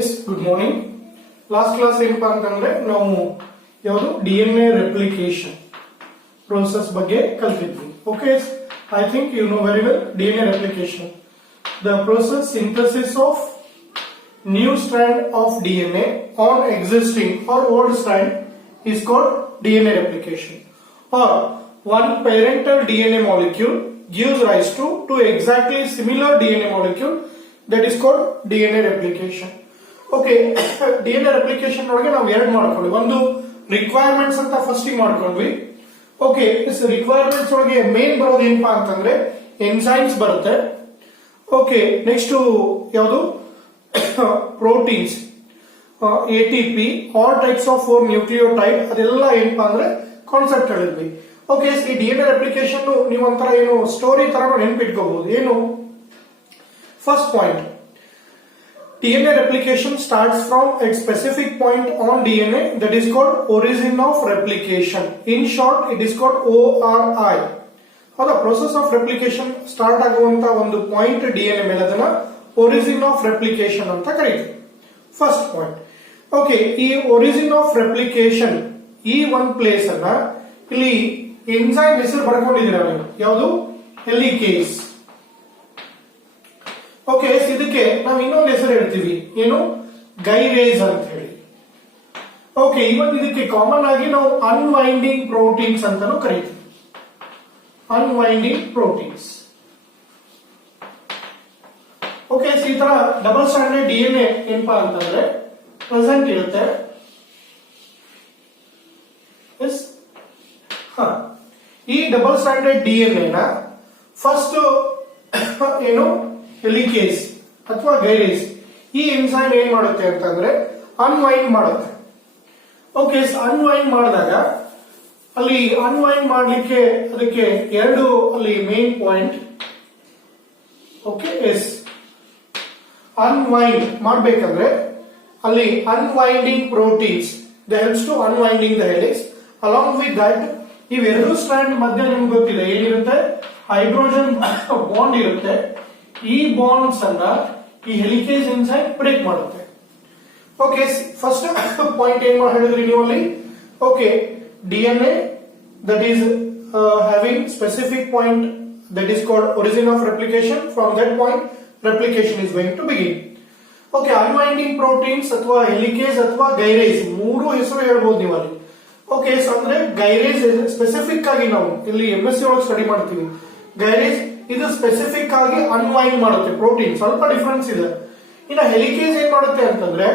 S good morning. Last class ಏನಪ್ಪಾ ಅಂತಂದ್ರೆ ನಾವು ಯಾವುದು DNA ರೆಪ್ಲಿಕೇಶನ್ ಪ್ರೋಸೆಸ್ ಬಗ್ಗೆ ಕಲ್ತಿದ್ವಿ. Okay, I think you know very well DNA replication. The process synthesis of new strand of DNA on existing or old strand is called DNA replication. Or one parental DNA molecule gives rise to two exactly similar DNA molecule, that is called DNA replication. Okay, DNA replication ಒಳಗೆ ನಾವು ಎರಡು ಮಾಡ್ಕೊಂಡ್ವಿ. ಒಂದು requirements ಅಂತ first ಮಾಡ್ಕೊಂಡ್ವಿ. Okay, requirements ಒಳಗೆ main ಬರೋದು ಏನಪ್ಪಾ ಅಂತಂದ್ರೆ ಎನ್ಸೈಮ್ಸ್ ಬರುತ್ತೆ. ಓಕೆ, ನೆಕ್ಸ್ಟ್ ಯಾವುದು proteins, ATP, all types of 4 nucleotide, ಅದೆಲ್ಲ ಏನಪ್ಪಾ ಅಂದ್ರೆ ಕಾನ್ಸೆಪ್ಟ್ ಹೇಳಿದ್ವಿ. ಓಕೆ, ಈ DNA ರೆಪ್ಲಿಕೇಶನ್ ನೀವು ಒಂಥರ ಏನು ಸ್ಟೋರಿ ತರ ನೆನ್ಪಿಟ್ಕೋಬಹುದು. ಏನು first point, DNA replication starts from a specific point on DNA that is called origin of replication. In short, it is called ORI. The process of replication start ಆಗುವಂತ ಒಂದು point DNA ಮೇಲೆ ಅದನ್ನ origin of replication ಅಂತ ಕರೀತೀವಿ. First point. Okay, ಈ origin of replication ಈ ಒಂದು place ಅನ್ನ ಇಲ್ಲಿ ಎಂಜೈಮ್ ಹೆಸರು ಬರ್ಕೊಂಡಿದ್ದೀರಾ ನೀವು, ಯಾವುದು ಹೆಲಿಕೇಸ್. ಓಕೆ, ಇದಕ್ಕೆ ನಾವು ಇನ್ನೊಂದು ಹೆಸರು ಹೇಳ್ತೀವಿ, ಏನು ಗೈರೇಸ್ ಅಂತ ಹೇಳಿ. ಓಕೆ, ಇವತ್ತು ಇದಕ್ಕೆ ಕಾಮನ್ ಆಗಿ ನಾವು ಅನ್ವೈಂಡಿಂಗ್ ಪ್ರೋಟೀನ್ಸ್ ಅಂತಾನು ಕರೀತೀವಿ. Unwinding proteins. ಓಕೆ, ಈ ತರ ಡಬಲ್ ಸ್ಟ್ಯಾಂಡರ್ಡ್ DNA ಏನಪ್ಪಾ ಅಂತಂದ್ರೆ ಪ್ರೆಸೆಂಟ್ ಇರುತ್ತೆ. ಈ ಡಬಲ್ ಸ್ಟ್ಯಾಂಡರ್ಡ್ DNA ನ ಫಸ್ಟ್ ಏನು ಹೆಲಿಕೇಸ್ ಅಥವಾ ಗೈರೇಸ್, ಈ ಎನ್ಸೈಮ್ ಏನ್ ಮಾಡುತ್ತೆ ಅಂತಂದ್ರೆ ಅನ್ವೈಂಡ್ ಮಾಡುತ್ತೆ. ಓಕೆ, ಅನ್ವೈಂಡ್ ಮಾಡಿದಾಗ ಅಲ್ಲಿ ಅನ್ವೈಂಡ್ ಮಾಡ್ಲಿಕ್ಕೆ ಅದಕ್ಕೆ ಎರಡು ಅಲ್ಲಿ ಮೇನ್ ಪಾಯಿಂಟ್. ಓಕೆ, ಅನ್ವೈಂಡ್ ಮಾಡ್ಬೇಕಂದ್ರೆ ಅಲ್ಲಿ unwinding proteins the helps to unwinding the helix. Along with that ಇವೆರಡು ಸ್ಟ್ರಾಂಡ್ ಮಧ್ಯೆ ನಿಮ್ಗೆ ಗೊತ್ತಿದೆ ಏನಿರುತ್ತೆ, ಹೈಡ್ರೋಜನ್ ಬಾಂಡ್ ಇರುತ್ತೆ. ಈ ಬಾಂಡ್ಸ್ ಅನ್ನ ಈ ಹೆಲಿಕೇಸ್ ಎನ್ಸೈಮ್ ಬ್ರೇಕ್ ಮಾಡುತ್ತೆ. ಓಕೆ, ಫಸ್ಟ್ ಪಾಯಿಂಟ್ ಏನ್ ಹೇಳಿದ್ರಿ ನೀವು ಅಲ್ಲಿ. Okay, DNA that is having specific point that is called origin of replication. From that point replication is going to begin. Okay, unwinding proteins ಅಥವಾ helicase ಅಥವಾ gyrase ಮೂರು ಹೆಸರು ಹೇಳ್ಬೋದು ನೀವು ಅಲ್ಲಿ. ಓಕೆ, ಅಂದ್ರೆ ಗೈರೇಸ್ ಸ್ಪೆಸಿಫಿಕ್ ಆಗಿ ನಾವು ಇಲ್ಲಿ MSc ಒಳಗೆ ಸ್ಟಡಿ ಮಾಡ್ತೀವಿ. ಗೈರೇಸ್ ಇದು ಸ್ಪೆಸಿಫಿಕ್ ಆಗಿ ಅನ್ವೈಂಡ್ ಮಾಡುತ್ತೆ ಪ್ರೋಟೀನ್, ಸ್ವಲ್ಪ ಡಿಫರೆನ್ಸ್ ಇದೆ. ಇನ್ನು ಹೆಲಿಕೇಸ್ ಏನ್ ಮಾಡುತ್ತೆ ಅಂತಂದ್ರೆ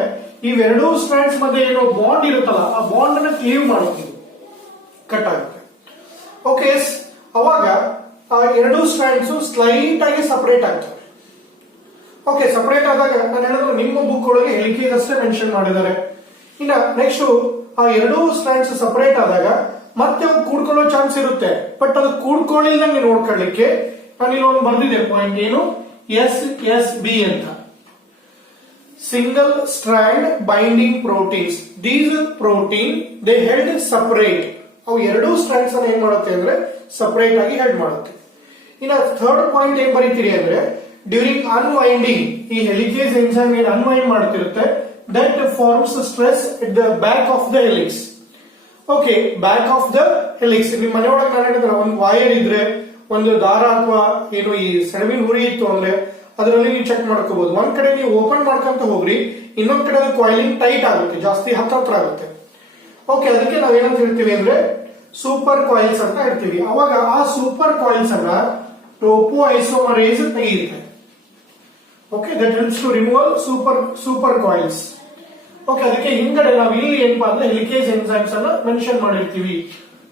ಇವೆರಡೂ ಸ್ಟ್ರಾಂಡ್ಸ್ ಮಧ್ಯೆ ಏನೋ ಬಾಂಡ್ ಇರುತ್ತಲ್ಲ, ಆ ಬಾಂಡ್ ಅನ್ನ ಕ್ಲೀವ್ ಮಾಡುತ್ತೆ, ಕಟ್ ಆಗುತ್ತೆ. ಓಕೆ, ಅವಾಗ ಆ ಎರಡು ಸ್ಟ್ರಾಂಡ್ಸ್ ಸ್ಲೈಟ್ ಆಗಿ ಸಪರೇಟ್ ಆಗ್ತವೆ. ಓಕೆ, ಸಪರೇಟ್ ಆದಾಗ ನಾನು ಹೇಳಿದ್ರು ನಿಮ್ಮ ಬುಕ್ ಒಳಗೆ ಹೆಲಿಕೇಸ್ ಅಷ್ಟೇ ಮೆನ್ಷನ್ ಮಾಡಿದ್ದಾರೆ. ಇನ್ನ ನೆಕ್ಸ್ಟ್ ಆ ಎರಡೂ ಸ್ಟ್ರಾಂಡ್ಸ್ ಸಪರೇಟ್ ಆದಾಗ ಮತ್ತೆ ಅವು ಕೂಡ್ಕೊಳ್ಳೋ ಚಾನ್ಸ್ ಇರುತ್ತೆ. ಬಟ್ ಅದು ಕೂಡ್ಕೊಳ್ಳಿಲ್ದಂಗೆ ನೋಡ್ಕೊಳ್ಳಿಕ್ಕೆ ನಾನು ಇಲ್ಲಿ ಒಂದು ಬರ್ದಿದೆ ಪಾಯಿಂಟ್, ಏನು SSB ಅಂತ, single strand binding proteins. These protein they held separate. ಅವು ಎರಡೂ ಸ್ಟ್ರಾಂಡ್ಸ್ ಅನ್ನ ಏನ್ ಮಾಡುತ್ತೆ ಅಂದ್ರೆ ಸಪರೇಟ್ ಆಗಿ ಹೆಲ್ಡ್ ಮಾಡುತ್ತೆ. ಇನ್ನ ಥರ್ಡ್ ಪಾಯಿಂಟ್ ಏನ್ ಬರೀತೀರಿ ಅಂದ್ರೆ ಡ್ಯೂರಿಂಗ್ ಅನ್ವೈಂಡಿಂಗ್ ಈ ಹೆಲಿಕೇಸ್ ಎನ್ಸೈಮ್ ಏನ್ ಅನ್ವೈಂಡ್ ಮಾಡ್ತಿರುತ್ತೆ, that forms stress at the back of the helix. Okay, back of the helix. ನಿಮ್ಮ ಮನೆಯೊಳಗೆ ನಾನು ಹೇಳಿದ್ರೆ ಒಂದು ವೈರ್ ಇದ್ರೆ, ಒಂದು ದಾರ ಅಥವಾ ಏನು ಈ ಸೆಣಬಿನ ಹುರಿ ಇತ್ತು ಅಂದ್ರೆ ಅದರಲ್ಲಿ ನೀವು ಚೆಕ್ ಮಾಡ್ಕೋಬಹುದು. ಒಂದ್ ಕಡೆ ನೀವು ಓಪನ್ ಮಾಡ್ಕೊಂತ ಹೋಗ್ರಿ, ಇನ್ನೊಂದ್ ಕಡೆ ಅದು ಕಾಯಿಲಿಂಗ್ ಟೈಟ್ ಆಗುತ್ತೆ, ಜಾಸ್ತಿ ಹತ್ರ ಆಗುತ್ತೆ. ಓಕೆ, ಅದಕ್ಕೆ ನಾವೇನಂತ ಹೇಳ್ತೀವಿ ಅಂದ್ರೆ ಸೂಪರ್ ಕಾಯಿಲ್ಸ್ ಅಂತ ಹೇಳ್ತೀವಿ. ಅವಾಗ ಆ ಸೂಪರ್ ಕಾಯಿಲ್ಸ್ ಅನ್ನ ಟೋಪೋ ಐಸೋಮರೇಸ್ ತೆಗೆಯುತ್ತೆ. Okay, that helps to removal super coils. Okay, ಅದಕ್ಕೆ ಹಿಂಗಡೆ ನಾವು ಇಲ್ಲಿ ಏನಪ್ಪಾ ಅಂದ್ರೆ ಹೆಲಿಕೇಸ್ ಎನ್ಸೈಮ್ಸ್ ಅನ್ನ ಮೆನ್ಷನ್ ಮಾಡಿರ್ತೀವಿ.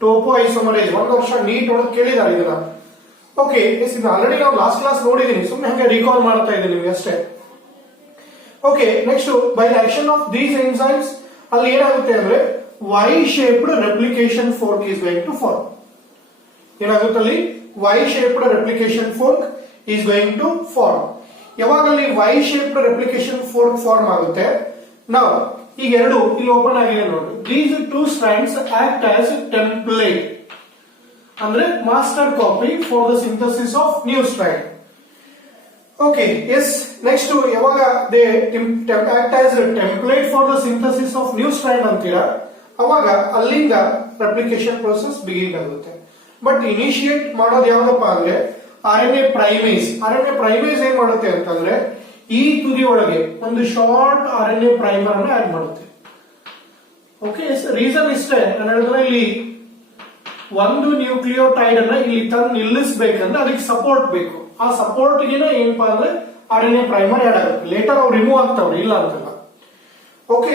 ಟೋಪೋ ಐಸೋಮರೇಸ್ ಒಂದು ವರ್ಷ ನೀಟ್ ಒಳಗೆ ಕೇಳಿದಾರೆ ಇದನ್ನ. ಓಕೆ, ಇದು ಆಲ್ರೆಡಿ ನಾವು ಲಾಸ್ಟ್ ಕ್ಲಾಸ್ ನೋಡಿದೀನಿ, ಸುಮ್ಮನೆ ಹಂಗೆ ರಿಕಾಲ್ ಮಾಡ್ತಾ ಇದ್ದೀನಿ ನಿಮ್ಗೆ ಅಷ್ಟೇ. Okay, next by the action of these enzymes ಅಲ್ಲಿ ಏನಾಗುತ್ತೆ ಅಂದ್ರೆ Y shaped replication fork is going to form. ಏನಾಗುತ್ತೆ ಅಲ್ಲಿ Y shaped replication fork is going to form. ಯಾವಾಗಲ್ಲಿ Y shaped replication fork form ಆಗುತ್ತೆ, ನಾವು ಈಗ ಎರಡು ಇಲ್ಲಿ ಓಪನ್ ಆಗಿದೆ ನೋಡಿ. These two strands act as template, ಅಂದ್ರೆ master copy for the synthesis of new strand. Okay yes next ಯಾವಾಗ they act as template for the synthesis of new strand ಅಂತೀರಾ ಅವಾಗ ಅಲ್ಲಿಂದ ರೆಪ್ಲಿಕೇಶನ್ ಪ್ರೋಸೆಸ್ ಬಿಗಿನ್ ಆಗುತ್ತೆ. But initiate ಮಾಡೋದು ಯಾವ್ದಪ್ಪ ಅಂದ್ರೆ RNA primase ಏನ್ ಮಾಡುತ್ತೆ ಅಂತಂದ್ರೆ ಈ ತುದಿ ಒಳಗೆ ಒಂದು ಶಾರ್ಟ್ RNA ಪ್ರೈಮರ್ ಅನ್ನು ಆಡ್ ಮಾಡುತ್ತೆ. ಓಕೆ ರೀಸನ್ ಇಷ್ಟೇ, ನಾನು ಹೇಳಿದ್ರೆ ಇಲ್ಲಿ ಒಂದು ನ್ಯೂಕ್ಲಿಯೋಟೈಡ್ ಅನ್ನ ಇಲ್ಲಿ ತಂದು ನಿಲ್ಲಿಸಬೇಕಂದ್ರೆ ಅದಕ್ಕೆ ಸಪೋರ್ಟ್ ಬೇಕು. ಆ ಸಪೋರ್ಟ್ ಗಿನ ಏನಪ್ಪಾ ಅಂದ್ರೆ RNA ಪ್ರೈಮರ್ ಆಡ್ ಆಗುತ್ತೆ. ಲೇಟರ್ ಅವ್ರು ರಿಮೂವ್ ಆಗ್ತಾವ್ರಿ, ಇಲ್ಲ ಅಂತಲ್ಲ. Okay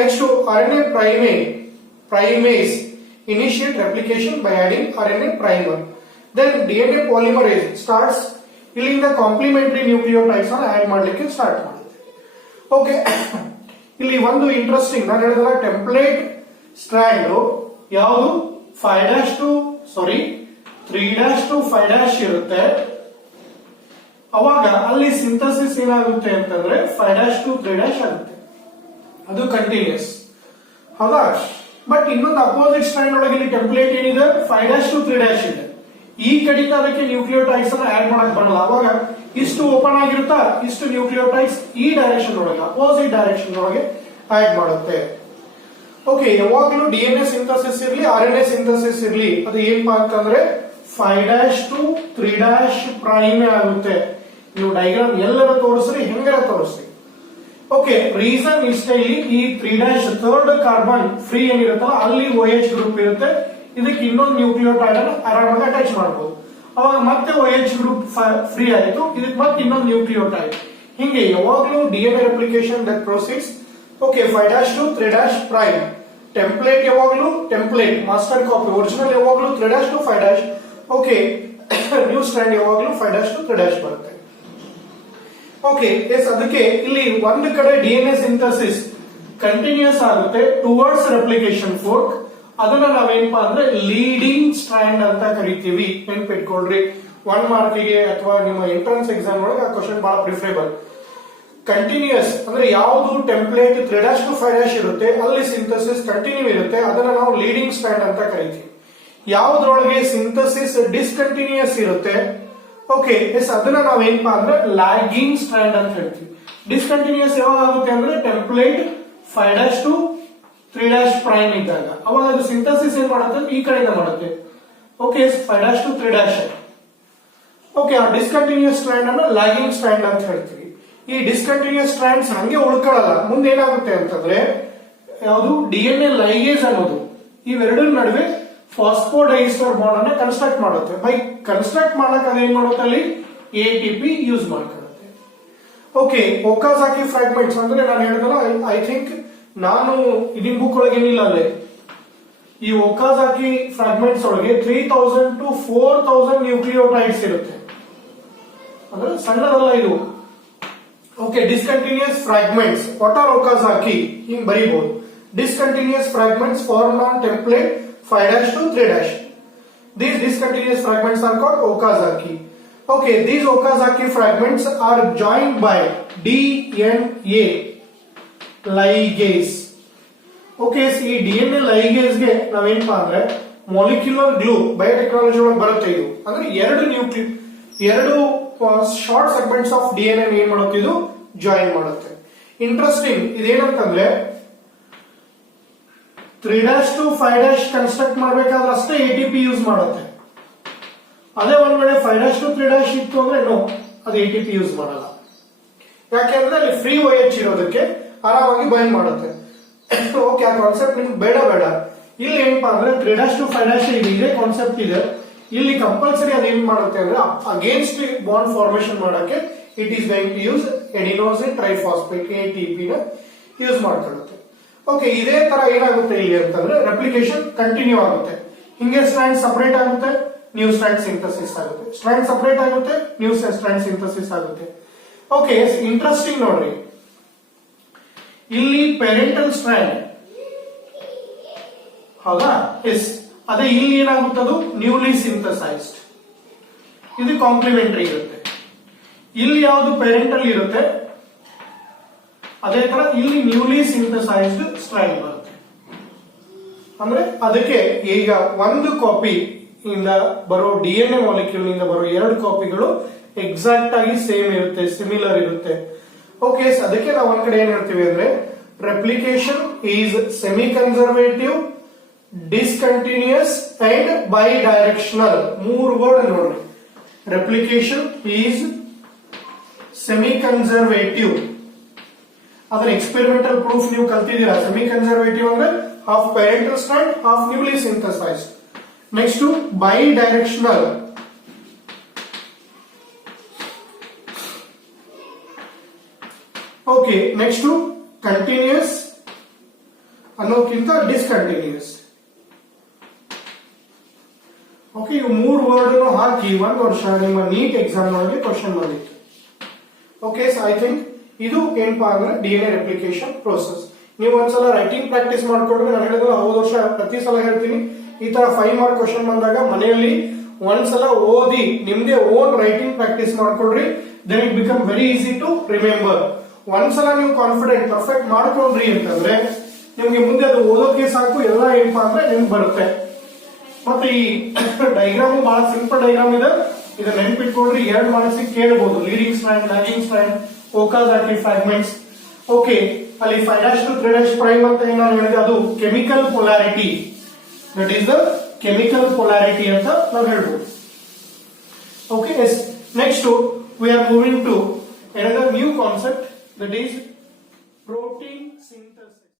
next RNA primase initiate replication by adding RNA primer. Then DNA polymerase starts ಇಲ್ಲಿಂದ ಕಾಂಪ್ಲಿಮೆಂಟರಿ ನ್ಯೂಕ್ಲಿಯೋಟೈಡ್ಸ್ ಅನ್ನು ಆಡ್ ಮಾಡ್ಲಿಕ್ಕೆ ಸ್ಟಾರ್ಟ್ ಮಾಡುತ್ತೆ. ಓಕೆ ಇಲ್ಲಿ ಒಂದು ಇಂಟ್ರೆಸ್ಟಿಂಗ್, ನಾನು ಹೇಳಿದ್ರೆ ಟೆಂಪ್ಲೇಟ್ ಸ್ಟ್ರಾಂಡ್ ಯಾವುದು 5' to 3' to 5' ಇರುತ್ತೆ. ಅವಾಗ ಅಲ್ಲಿ ಸಿಂಥಸಿಸ್ ಏನಾಗುತ್ತೆ ಅಂತಂದ್ರೆ 5' to 3' ಆಗುತ್ತೆ, ಅದು ಕಂಟಿನ್ಯೂಸ್. ಹೌದಾ? ಬಟ್ ಇನ್ನೊಂದು ಅಪೋಸಿಟ್ ಸ್ಟ್ರಾಂಡ್ ಒಳಗೆ ಇಲ್ಲಿ ಟೆಂಪ್ಲೇಟ್ ಏನಿದೆ 5' to 3' ಇದೆ. ಈ ಕಡೆಯಿಂದ ಅದಕ್ಕೆ ನ್ಯೂಕ್ಲಿಯೋಟೈಡ್ಸ್ ಅನ್ನ ಆಡ್ ಮಾಡಕ್ ಬರಲ್ಲ. ಅವಾಗ ಇಷ್ಟು ಓಪನ್ ಆಗಿರುತ್ತಾ, ಇಷ್ಟು ನ್ಯೂಕ್ಲಿಯೋಟೈಡ್ಸ್ ಈ ಡೈರೆಕ್ಷನ್ ಒಳಗೆ ಅಪೋಸಿಟ್ ಡೈರೆಕ್ಷನ್ ಒಳಗೆ ಆಡ್ ಮಾಡುತ್ತೆ. ಓಕೆ ಯಾವಾಗಲೂ DNA ಸಿಂಥಸಿಸ್ ಇರ್ಲಿ RNA ಸಿಂಥಸಿಸ್ ಇರ್ಲಿ ಅದು ಏನಪ್ಪಾ ಅಂತಂದ್ರೆ 5' to 3' ಪ್ರೈಮ್ ಆಗುತ್ತೆ. ನೀವು ಡೈಗ್ರಾಮ್ ಎಲ್ಲರ ತೋರಿಸ್ರಿ, ಹೆಂಗರ ತೋರಿಸ್ರಿ. ಓಕೆ ರೀಸನ್ ಇಷ್ಟೇ, ಇಲ್ಲಿ ಈ 3' ಥರ್ಡ್ ಕಾರ್ಬನ್ ಫ್ರೀ ಏನಿರುತ್ತಲ್ಲ ಅಲ್ಲಿ OH ಗ್ರೂಪ್ ಇರುತ್ತೆ. ಇದಕ್ಕೆ ಇನ್ನೊಂದು ನ್ಯೂಕ್ಲಿಯೋಟೈಡ್ ಅನ್ನು ಆರಾಮಾಗಿ ಅಟ್ಯಾಚ್ ಮಾಡಬಹುದು. ಅವಾಗ ಮತ್ತೆ OH ಗ್ರೂಪ್ ಫ್ರೀ ಆಯಿತು, ಇದಕ್ಕೆ ಮತ್ತೆ ಇನ್ನೊಂದು ನ್ಯೂಕ್ಲಿಯೋಟೈಡ್. ಹಿಂಗೆ ಯಾವಾಗಲೂ DNA replication that process. Okay 5' to 3' prime template, ಯಾವಾಗಲೂ ಟೆಂಪ್ಲೇಟ್ ಮಾಸ್ಟರ್ ಕಾಪಿ, ಒರಿಜಿನಲ್ ಯಾವಾಗಲೂ 3' to 5'. ಓಕೆ ನ್ಯೂ ಸ್ಟ್ರಾಂಡ್ ಯಾವಾಗಲೂ 5' to 3' ಬರುತ್ತೆ. ಓಕೆ ಎಸ್ ಅದಕ್ಕೆ ಇಲ್ಲಿ ಒಂದು ಕಡೆ DNA ಸಿಂಥಸಿಸ್ ಕಂಟಿನ್ಯೂಸ್ ಆಗುತ್ತೆ ಟುವರ್ಡ್ಸ್ ರೆಪ್ಲಿಕೇಶನ್ ಫೋರ್ಕ್. ಅದನ್ನ ನಾವೇನಪ್ಪಾ ಅಂದ್ರೆ ಲೀಡಿಂಗ್ ಸ್ಟ್ರಾಂಡ್ ಅಂತ ಕರಿತೀವಿ. ನೆನ್ಪಿಟ್ಕೊಳ್ರಿ, 1 ಮಾರ್ಕಿಗೆ ಅಥವಾ ನಿಮ್ಮ ಎಂಟ್ರೆನ್ಸ್ ಎಕ್ಸಾಮ್ ಒಳಗೆ ಆ ಕ್ವಶನ್ ಬಹಳ ಪ್ರಿಫರೇಬಲ್. ಕಂಟಿನ್ಯೂಸ್ ಅಂದ್ರೆ ಯಾವುದು ಟೆಂಪ್ಲೇಟ್ 3' to 5' ಇರುತ್ತೆ ಅಲ್ಲಿ ಸಿಂಥಸಿಸ್ ಕಂಟಿನ್ಯೂ ಇರುತ್ತೆ, ಅದನ್ನ ನಾವು ಲೀಡಿಂಗ್ ಸ್ಟ್ರಾಂಡ್ ಅಂತ ಕರಿತೀವಿ. ಯಾವುದ್ರೊಳಗೆ ಸಿಂಥಸಿಸ್ ಡಿಸ್ಕಂಟಿನ್ಯೂಸ್ ಇರುತ್ತೆ, ಓಕೆ ಎಸ್ ಅದನ್ನ ನಾವೇನಪ್ಪಾ ಅಂದ್ರೆ ಲ್ಯಾಗಿಂಗ್ ಸ್ಟ್ರಾಂಡ್ ಅಂತ ಹೇಳ್ತೀವಿ. ಡಿಸ್ಕಂಟಿನ್ಯೂಸ್ ಯಾವಾಗ ಆಗುತ್ತೆ ಅಂದ್ರೆ ಟೆಂಪ್ಲೇಟ್ 5' to 3' ಪ್ರೈಮ್ ಇದ್ದಾಗ, ಅವಾಗ ಅದು ಸಿಂಥಸಿಸ್ ಏನ್ ಮಾಡುತ್ತೆ ಈ ಕಡೆಯಿಂದ ಮಾಡುತ್ತೆ. Okay 5' to 3'. ಓಕೆ ಆ ಡಿಸ್ಕಂಟಿನ್ಯೂಸ್ ಸ್ಟ್ರಾಂಡ್ ಅನ್ನು ಲ್ಯಾಗಿಂಗ್ ಸ್ಟ್ರಾಂಡ್ ಅಂತ ಹೇಳ್ತೀವಿ. ಈ ಡಿಸ್ಕಂಟಿನ್ಯೂಸ್ ಸ್ಟ್ರಾಂಡ್ಸ್ ಹಂಗೆ ಉಳ್ಕೊಳ್ಳಲ್ಲ, ಮುಂದೆ ಏನಾಗುತ್ತೆ ಅಂತಂದ್ರೆ ಯಾವುದು DNA ಲೈಗೇಸ್ ಅನ್ನೋದು ಇವೆರಡರ ನಡುವೆ ಫಾಸ್ಫೋಡೈಸ್ಟರ್ ಬಾಂಡ್ ಅನ್ನ ಕನ್ಸ್ಟ್ರಕ್ಟ್ ಮಾಡುತ್ತೆ. ಬೈ ಕನ್ಸ್ಟ್ರಕ್ಟ್ ಮಾಡಕ್ ಅದು ಏನ್ ಮಾಡುತ್ತೆ ಅಲ್ಲಿ ATP ಯೂಸ್ ಮಾಡ್ಕೊಳ್ಳುತ್ತೆ. ಓಕೆ ಒಕಾಜಾಕಿ ಫ್ರಾಗ್ಮೆಂಟ್ಸ್ ಅಂದ್ರೆ ನಾನು ಹೇಳಿದಲ್ಲ, ಐ ಥಿಂಕ್ ನಾನು ಇದನ್ ಬುಕ್ ಒಳಗೆ ಏನಿಲ್ಲ ಅಲ್ಲೇ ಈ ಒಕಾಜಾಕಿ ಫ್ರಾಗ್ಮೆಂಟ್ಸ್ ಒಳಗೆ 3000 to 4000 ನ್ಯೂಕ್ಲಿಯೋಟೈಡ್ಸ್ ಇರುತ್ತೆ, ಅಂದ್ರೆ ಸಣ್ಣದಲ್ಲ ಇದು. Okay discontinuous fragments what are Okazaki ಹಿಂಗ್ ಬರೀಬಹುದು. Discontinuous fragments form on template 5' to 3'. These discontinuous fragments are called Okazaki. Okay, these Okazaki fragments are joined by DNA ligase. Okay, so ಈ DNA ligase ಗೆ ನಾವೇನಪ್ಪಾ ಅಂದ್ರೆ molecular glue biotechnology ಒಳಗೆ ಬರುತ್ತೆ. ಇದು ಅಂದ್ರೆ ಎರಡು ಶಾರ್ಟ್ ಸೆಗ್ಮೆಂಟ್ಸ್ ಆಫ್ DNA ಏನ್ ಮಾಡುತ್ತೆ, ಇದು ಜಾಯಿನ್ ಮಾಡುತ್ತೆ. ಇಂಟ್ರೆಸ್ಟಿಂಗ್ ಇದೇನಂತಂದ್ರೆ 3' to 5' ಕನ್ಸ್ಟ್ರಕ್ಟ್ ಮಾಡ್ಬೇಕಾದ್ರೆ ಅಷ್ಟೇ ATP ಯೂಸ್ ಮಾಡುತ್ತೆ. ಅದೇ ಒಂದ್ ವೇಳೆ 5' to 3' ಇತ್ತು ಅಂದ್ರೆ ನೋ, ಅದು ATP ಯೂಸ್ ಮಾಡಲ್ಲ. ಯಾಕೆಂದ್ರೆ ಅಲ್ಲಿ ಫ್ರೀ OH ಇರೋದಕ್ಕೆ ಆರಾಮಾಗಿ ಬೈಂಡ್ ಮಾಡುತ್ತೆ. ಓಕೆ ಆ ಕಾನ್ಸೆಪ್ಟ್ ನಿಮ್ಗೆ ಬೇಡ. ಇಲ್ಲಿ ಏನಪ್ಪಾ ಅಂದ್ರೆ 3' to 5' ಇದೇ ಕಾನ್ಸೆಪ್ಟ್ ಇದೆ. ಇಲ್ಲಿ ಕಂಪಲ್ಸರಿ ಅದು ಏನ್ ಮಾಡುತ್ತೆ ಅಂದ್ರೆ ಅಗೇನ್ಸ್ಟ್ ಬಾಂಡ್ ಫಾರ್ಮೇಶನ್ ಮಾಡಕ್ಕೆ it is going to use adenosine triphosphate ATP ನ ಯೂಸ್ ಮಾಡ್ಕೊಳ್ಳುತ್ತೆ. ಓಕೆ ಇದೇ ತರ ಏನಾಗುತ್ತೆ ಇಲ್ಲಿ ಅಂತಂದ್ರೆ ರೆಪ್ಲಿಕೇಶನ್ ಕಂಟಿನ್ಯೂ ಆಗುತ್ತೆ. ಹಿಂಗೆ ಸ್ಟ್ರಾಂಡ್ ಸಪರೇಟ್ ಆಗುತ್ತೆ, ನ್ಯೂ ಸ್ಟ್ರಾಂಡ್ ಸಿಂಥಸಿಸ್ ಆಗುತ್ತೆ, ಸ್ಟ್ರಾಂಡ್ ಸಪರೇಟ್ ಆಗುತ್ತೆ, ನ್ಯೂ ಸ್ಟ್ರಾಂಡ್ ಸಿಂಥಸಿಸ್ ಆಗುತ್ತೆ. ಓಕೆ ಇಂಟ್ರೆಸ್ಟಿಂಗ್ ನೋಡ್ರಿ, ಇಲ್ಲಿ ಪೇರೆಂಟಲ್ ಸ್ಟ್ರಾಂಡ್ ಹೌದಾ, ಎಸ್ ಅದೇ ಇಲ್ಲಿ ಏನಾಗುತ್ತದು ನ್ಯೂಲಿ ಸಿಂಥಸೈಸ್ಡ್, ಇದು ಕಾಂಪ್ಲಿಮೆಂಟರಿ ಇರುತ್ತೆ. ಇಲ್ಲಿ ಯಾವುದು ಪೇರೆಂಟಲ್ ಇರುತ್ತೆ, ಅದೇ ತರ ಇಲ್ಲಿ ನ್ಯೂಲಿ ಸಿಂಥಸೈಸ್ಡ್ ಸ್ಟ್ರಾಂಡ್ ಬರುತ್ತೆ. ಅಂದ್ರೆ ಅದಕ್ಕೆ ಈಗ ಒಂದು ಕಾಪಿ ಇಂದ ಬರೋ DNA ಮಾಲಿಕ್ಯೂಲ್ ನಿಂದ ಬರೋ 2 ಕಾಪಿಗಳು ಎಕ್ಸಾಕ್ಟ್ ಆಗಿ ಸೇಮ್ ಇರುತ್ತೆ, ಸಿಮಿಲರ್ ಇರುತ್ತೆ. ಓಕೆ, ಅದಕ್ಕೆ ನಾವು ಒಂದ್ ಕಡೆ ಏನ್ ಹೇಳ್ತೀವಿ ಅಂದ್ರೆ replication is semi conservative, discontinuous and bidirectional. 3 word ನೋಡ್ರಿ. ರೆಪ್ಲಿಕೇಶನ್ ಈಸ್ ಸೆಮಿ ಕನ್ಸರ್ವೇಟಿವ್, ಅದರ ಎಕ್ಸ್ಪೆರಿಮೆಂಟಲ್ ಪ್ರೂಫ್ ನೀವು ಕಲ್ತಿದ್ದೀರಾ. ಸೆಮಿ ಕನ್ಸರ್ವೇಟಿವ್ ಅಂದ್ರೆ half parental strand, half newly synthesized. Next bidirectional, okay. Next continuous ಅನ್ನೋಕ್ಕಿಂತ ಡಿಸ್ಕಂಟಿನ್ಯೂಸ್. ಓಕೆ, ಇವು 3 word ಹಾಕಿ 1 ವರ್ಷ ನಿಮ್ಮ ನೀಟ್ ಎಕ್ಸಾಮ್ ಒಳಗೆ ಕ್ವಶನ್ ಬಂದಿತ್ತು. ಓಕೆ, ಸೊ ಐ ಥಿಂಕ್ ಇದು ಏನಪ್ಪಾ ಅಂದ್ರೆ ಡಿಎನ್ಎ ರೆಪ್ಲಿಕೇಶನ್ ಪ್ರೋಸೆಸ್. ನೀವು ಒಂದ್ಸಲ ರೈಟಿಂಗ್ ಪ್ರಾಕ್ಟೀಸ್ ಮಾಡ್ಕೊಂಡ್ರೆ, ನಾನು ಹೇಳಿದ್ರೆ ಹೋದ ವರ್ಷ ಪ್ರತಿ ಸಲ ಹೇಳ್ತೀನಿ, ಈ ತರ 5 ಮಾರ್ಕ್ ಕ್ವಶನ್ ಬಂದಾಗ ಮನೆಯಲ್ಲಿ ಒಂದ್ಸಲ ಓದಿ ನಿಮ್ದೇ ಓನ್ ರೈಟಿಂಗ್ ಪ್ರಾಕ್ಟೀಸ್ ಮಾಡ್ಕೊಳ್ರಿ. Then it become very easy to remember. ಒಂದ್ಸಲ ನೀವು ಕಾನ್ಫಿಡೆಂಟ್ ಪರ್ಫೆಕ್ಟ್ ಮಾಡ್ಕೊಂಡ್ರಿ ಅಂತಂದ್ರೆ ನಿಮ್ಗೆ ಮುಂದೆ ಅದು ಓದೋಕೆ ಸಾಕು, ಎಲ್ಲ ಏನಪ್ಪಾ ಅಂದ್ರೆ ನಿಮ್ಗೆ ಬರುತ್ತೆ. ಮತ್ತೆ ಈ ಡೈಗ್ರಾಮ್ ಬಹಳ ಸಿಂಪಲ್ ಡೈಗ್ರಾಮ್ ಇದೆ, ಇದನ್ನ ನೆನ್ಪಿಟ್ಕೊಂಡ್ರಿ. 2 ಮಾರ್ಕ್ಸ್ ಕೇಳಬಹುದು, leading strand, lagging strand, Okazaki fragments. Okay, ಅಲ್ಲಿ 5' to 3' ಪ್ರೈಮ್ ಅಂತ ಏನು ಹೇಳಿದೆ, ಅದು chemical polarity. That is the chemical polarity ಅಂತ ನಾವು ಹೇಳ್ಬೋದು. Okay, yes. Next we are moving to another new concept, that is protein synthesis.